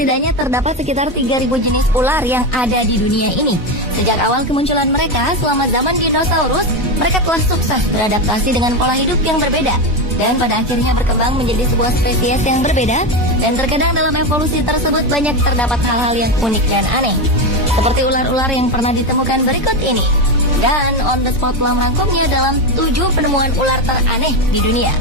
Setidaknya terdapat sekitar 3.000 jenis ular yang ada di dunia ini. Sejak awal kemunculan mereka, selama zaman dinosaurus, mereka telah sukses beradaptasi dengan pola hidup yang berbeda. Dan pada akhirnya berkembang menjadi sebuah spesies yang berbeda. Dan terkadang dalam evolusi tersebut banyak terdapat hal-hal yang unik dan aneh. Seperti ular-ular yang pernah ditemukan berikut ini. Dan On The Spot telah merangkumnya dalam 7 penemuan ular teraneh di dunia.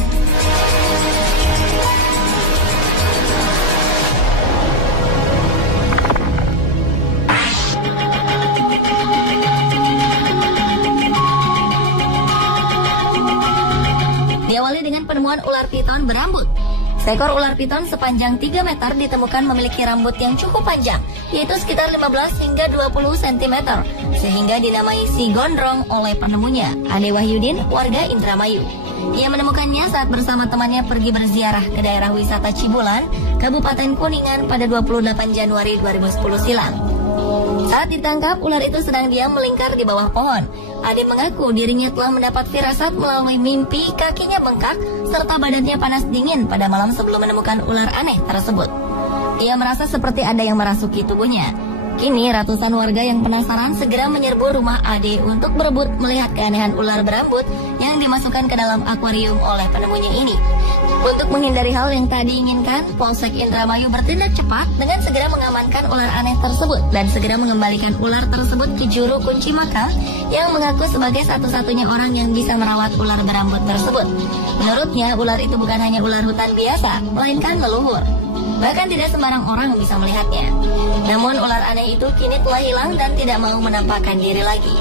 Diawali dengan penemuan ular piton berambut. Seekor ular piton sepanjang 3 meter ditemukan memiliki rambut yang cukup panjang, yaitu sekitar 15 hingga 20 cm, sehingga dinamai si gondrong oleh penemunya, Ade Wahyudin, warga Indramayu. Ia menemukannya saat bersama temannya pergi berziarah ke daerah wisata Cibulan, Kabupaten Kuningan pada 28 Januari 2010 silam. Saat ditangkap, ular itu sedang diam melingkar di bawah pohon. Ade mengaku dirinya telah mendapat firasat melalui mimpi kakinya bengkak serta badannya panas dingin pada malam sebelum menemukan ular aneh tersebut. Ia merasa seperti ada yang merasuki tubuhnya. Kini ratusan warga yang penasaran segera menyerbu rumah Ade untuk berebut melihat keanehan ular berambut yang dimasukkan ke dalam akuarium oleh penemunya ini. Untuk menghindari hal yang tak diinginkan, Polsek Indramayu bertindak cepat dengan segera mengamankan ular aneh tersebut dan segera mengembalikan ular tersebut ke juru kunci makam yang mengaku sebagai satu-satunya orang yang bisa merawat ular berambut tersebut. Menurutnya, ular itu bukan hanya ular hutan biasa, melainkan leluhur. Bahkan tidak sembarang orang bisa melihatnya. Namun ular aneh itu kini telah hilang dan tidak mau menampakkan diri lagi.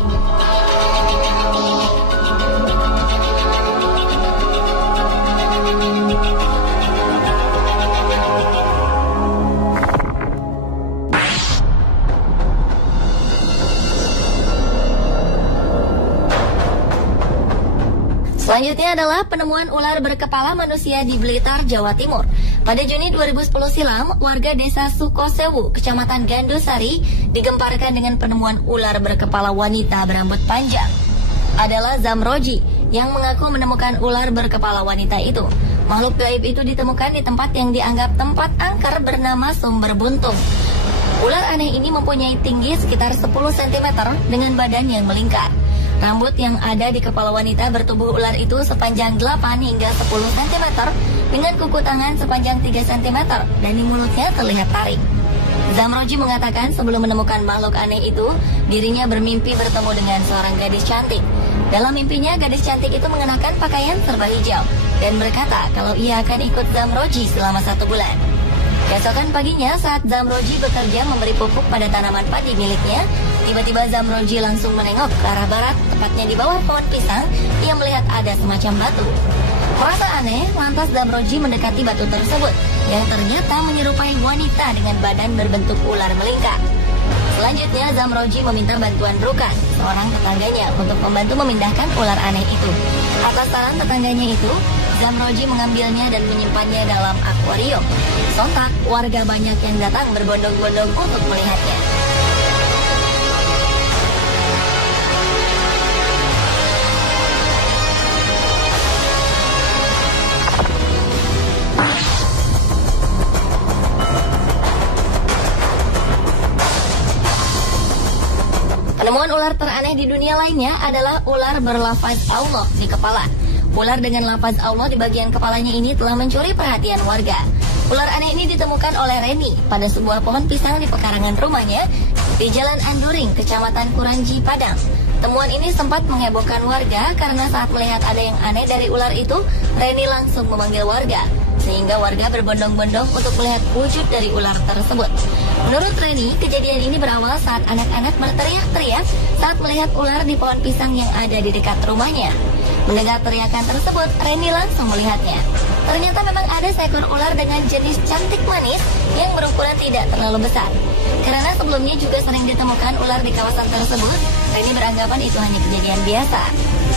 Selanjutnya adalah penemuan ular berkepala manusia di Blitar, Jawa Timur. Pada Juni 2010 silam, warga desa Sukosewu, Kecamatan Gandusari, digemparkan dengan penemuan ular berkepala wanita berambut panjang. Adalah Zamroji yang mengaku menemukan ular berkepala wanita itu. Makhluk gaib itu ditemukan di tempat yang dianggap tempat angker bernama Sumber Buntung. Ular aneh ini mempunyai tinggi sekitar 10 cm dengan badan yang melingkar. Rambut yang ada di kepala wanita bertubuh ular itu sepanjang 8 hingga 10 cm dengan kuku tangan sepanjang 3 cm dan di mulutnya terlihat taring. Zamroji mengatakan sebelum menemukan makhluk aneh itu, dirinya bermimpi bertemu dengan seorang gadis cantik. Dalam mimpinya, gadis cantik itu mengenakan pakaian serba hijau dan berkata kalau ia akan ikut Zamroji selama 1 bulan. Keesokan paginya saat Zamroji bekerja memberi pupuk pada tanaman padi miliknya, tiba-tiba Zamroji langsung menengok ke arah barat, tepatnya di bawah pohon pisang. Ia melihat ada semacam batu. Merasa aneh, lantas Zamroji mendekati batu tersebut, yang ternyata menyerupai wanita dengan badan berbentuk ular melingkar. Selanjutnya, Zamroji meminta bantuan Rukan, seorang tetangganya, untuk membantu memindahkan ular aneh itu. Atas saran tetangganya itu, Zamroji mengambilnya dan menyimpannya dalam akuarium. Sontak, warga banyak yang datang berbondong-bondong untuk melihatnya. Penemuan ular teraneh di dunia lainnya adalah ular berlafaz Allah di kepala. Ular dengan lafaz Allah di bagian kepalanya ini telah mencuri perhatian warga. Ular aneh ini ditemukan oleh Reni pada sebuah pohon pisang di pekarangan rumahnya di Jalan Anduring, Kecamatan Kuranji, Padang. Temuan ini sempat menghebohkan warga karena saat melihat ada yang aneh dari ular itu, Reni langsung memanggil warga, sehingga warga berbondong-bondong untuk melihat wujud dari ular tersebut. Menurut Reni, kejadian ini berawal saat anak-anak berteriak-teriak saat melihat ular di pohon pisang yang ada di dekat rumahnya. Mendengar teriakan tersebut, Reni langsung melihatnya. Ternyata memang ada seekor ular dengan jenis cantik manis yang berukuran tidak terlalu besar. Karena sebelumnya juga sering ditemukan ular di kawasan tersebut, Reni beranggapan itu hanya kejadian biasa.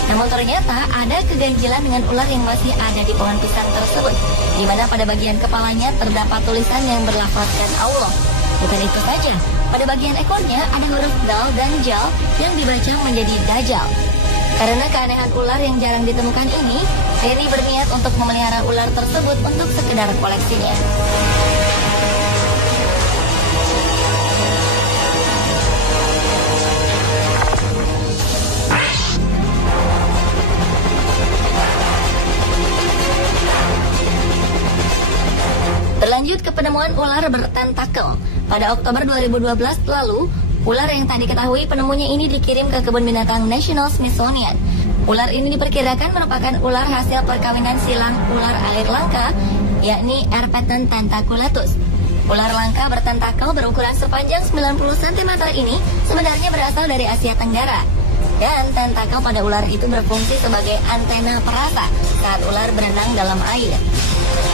Namun ternyata ada keganjilan dengan ular yang masih ada di pohon pisang tersebut, di mana pada bagian kepalanya terdapat tulisan yang berlafazkan Allah. Bukan itu saja, pada bagian ekornya ada huruf dal dan jal yang dibaca menjadi dajjal. Karena keanehan ular yang jarang ditemukan ini, Reni berniat untuk memelihara ular tersebut untuk sekedar koleksinya. Penemuan ular bertentakel. Pada Oktober 2012 lalu, ular yang tak diketahui penemunya ini dikirim ke kebun binatang National Smithsonian. Ular ini diperkirakan merupakan ular hasil perkawinan silang ular air langka, yakni Erpeton tentaculatus. Ular langka bertentakel berukuran sepanjang 90 cm ini sebenarnya berasal dari Asia Tenggara. Dan tentakel pada ular itu berfungsi sebagai antena perasa saat ular berenang dalam air.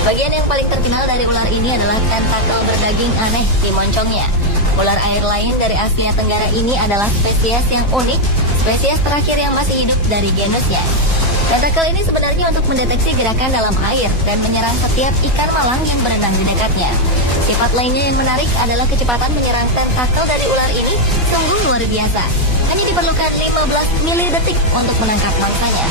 Bagian yang paling terkenal dari ular ini adalah tentakel berdaging aneh di moncongnya. Ular air lain dari Asia Tenggara ini adalah spesies yang unik, spesies terakhir yang masih hidup dari genusnya. Tentakel ini sebenarnya untuk mendeteksi gerakan dalam air dan menyerang setiap ikan malang yang berenang di dekatnya. Sifat lainnya yang menarik adalah kecepatan menyerang tentakel dari ular ini sungguh luar biasa. Hanya diperlukan 15 milidetik untuk menangkap mangsanya.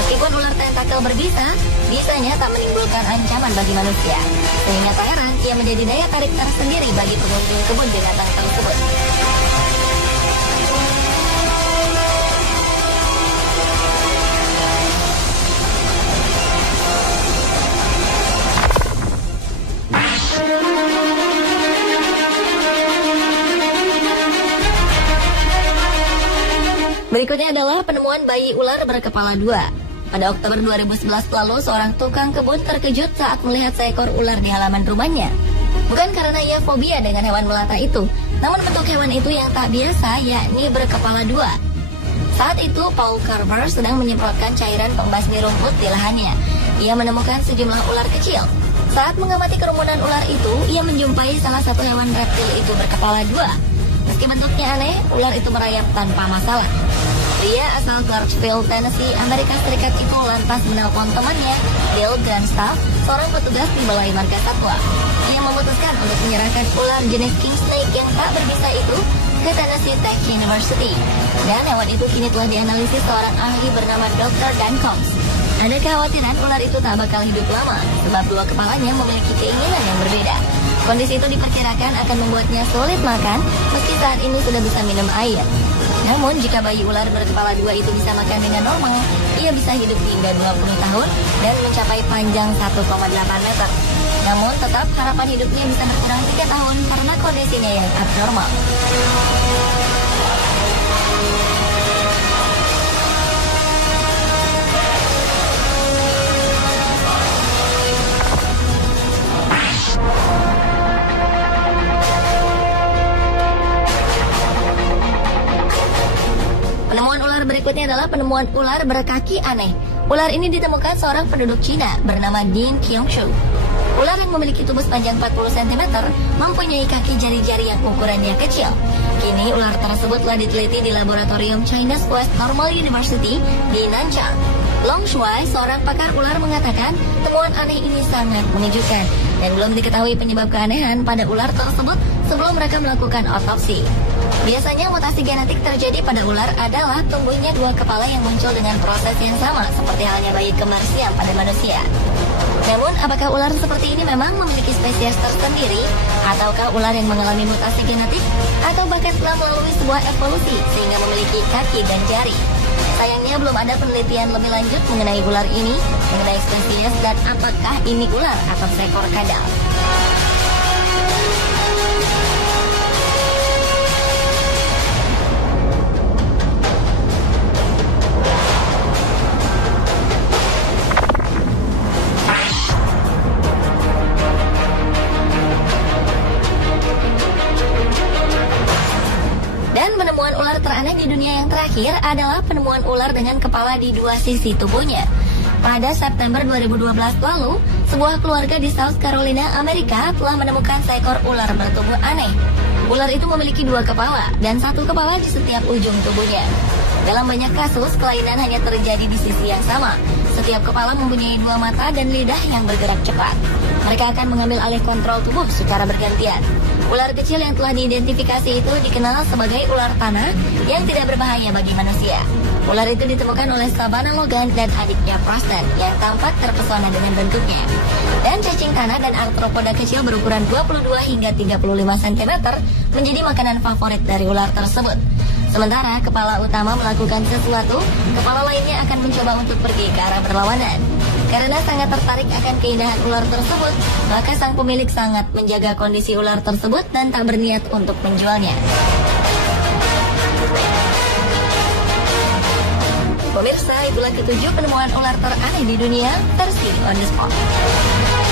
Meskipun ular tentakel berbisa, bisanya tak menimbulkan ancaman bagi manusia. Sehingga tak heran ia menjadi daya tarik tersendiri bagi pengunjung kebun binatang tersebut. Berikutnya adalah penemuan bayi ular berkepala dua. Pada Oktober 2011 lalu, seorang tukang kebun terkejut saat melihat seekor ular di halaman rumahnya. Bukan karena ia fobia dengan hewan melata itu, namun bentuk hewan itu yang tak biasa, yakni berkepala dua. Saat itu, Paul Carver sedang menyemprotkan cairan pembasmi rumput di lahannya. Ia menemukan sejumlah ular kecil. Saat mengamati kerumunan ular itu, ia menjumpai salah satu hewan reptil itu berkepala dua. Meski bentuknya aneh, ular itu merayap tanpa masalah. Pria asal Clarksville, Tennessee, Amerika Serikat itu lantas menelpon temannya, Bill Grandstaff, seorang petugas di Balai Marga Satwa. Ia memutuskan untuk menyerahkan ular jenis king snake yang tak berbisa itu ke Tennessee Tech University. Dan hewan itu kini telah dianalisis seorang ahli bernama Dr. Dan Combs. Ada kekhawatiran ular itu tak bakal hidup lama, sebab dua kepalanya memiliki keinginan yang berbeda. Kondisi itu diperkirakan akan membuatnya sulit makan, meski saat ini sudah bisa minum air. Namun, jika bayi ular berkepala dua itu bisa makan dengan normal, ia bisa hidup hingga 20 tahun dan mencapai panjang 1,8 meter. Namun, tetap harapan hidupnya bisa berkurang 3 tahun karena kondisinya yang abnormal. Penemuan ular berikutnya adalah penemuan ular berkaki aneh. Ular ini ditemukan seorang penduduk Cina bernama Ding Qiangshu. Ular yang memiliki tubuh sepanjang 40 cm mempunyai kaki jari-jari yang ukurannya kecil. Kini ular tersebut telah diteliti di laboratorium China's West Normal University di Nanchang. Long Shuai, seorang pakar ular, mengatakan temuan aneh ini sangat mengejutkan dan belum diketahui penyebab keanehan pada ular tersebut sebelum mereka melakukan otopsi. Biasanya mutasi genetik terjadi pada ular adalah tumbuhnya dua kepala yang muncul dengan proses yang sama seperti halnya bayi kembar siam pada manusia. Namun, apakah ular seperti ini memang memiliki spesies tersendiri? Ataukah ular yang mengalami mutasi genetik? Atau bahkan telah melalui sebuah evolusi sehingga memiliki kaki dan jari? Sayangnya belum ada penelitian lebih lanjut mengenai ular ini, mengenai spesies dan apakah ini ular atau seekor kadal. Penemuan ular teraneh di dunia yang terakhir adalah penemuan ular dengan kepala di dua sisi tubuhnya. Pada September 2012 lalu, sebuah keluarga di South Carolina, Amerika telah menemukan seekor ular bertubuh aneh. Ular itu memiliki dua kepala dan satu kepala di setiap ujung tubuhnya. Dalam banyak kasus, kelainan hanya terjadi di sisi yang sama. Setiap kepala mempunyai dua mata dan lidah yang bergerak cepat. Mereka akan mengambil alih kontrol tubuh secara bergantian. Ular kecil yang telah diidentifikasi itu dikenal sebagai ular tanah yang tidak berbahaya bagi manusia. Ular itu ditemukan oleh Savannah Logan dan adiknya Preston yang tampak terpesona dengan bentuknya. Dan cacing tanah dan arthropoda kecil berukuran 22 hingga 35 cm menjadi makanan favorit dari ular tersebut. Sementara kepala utama melakukan sesuatu, kepala lainnya akan mencoba untuk pergi ke arah berlawanan. Karena sangat tertarik akan keindahan ular tersebut, maka sang pemilik sangat menjaga kondisi ular tersebut dan tak berniat untuk menjualnya. Pemirsa, itulah ketujuh penemuan ular teraneh di dunia versi On The Spot.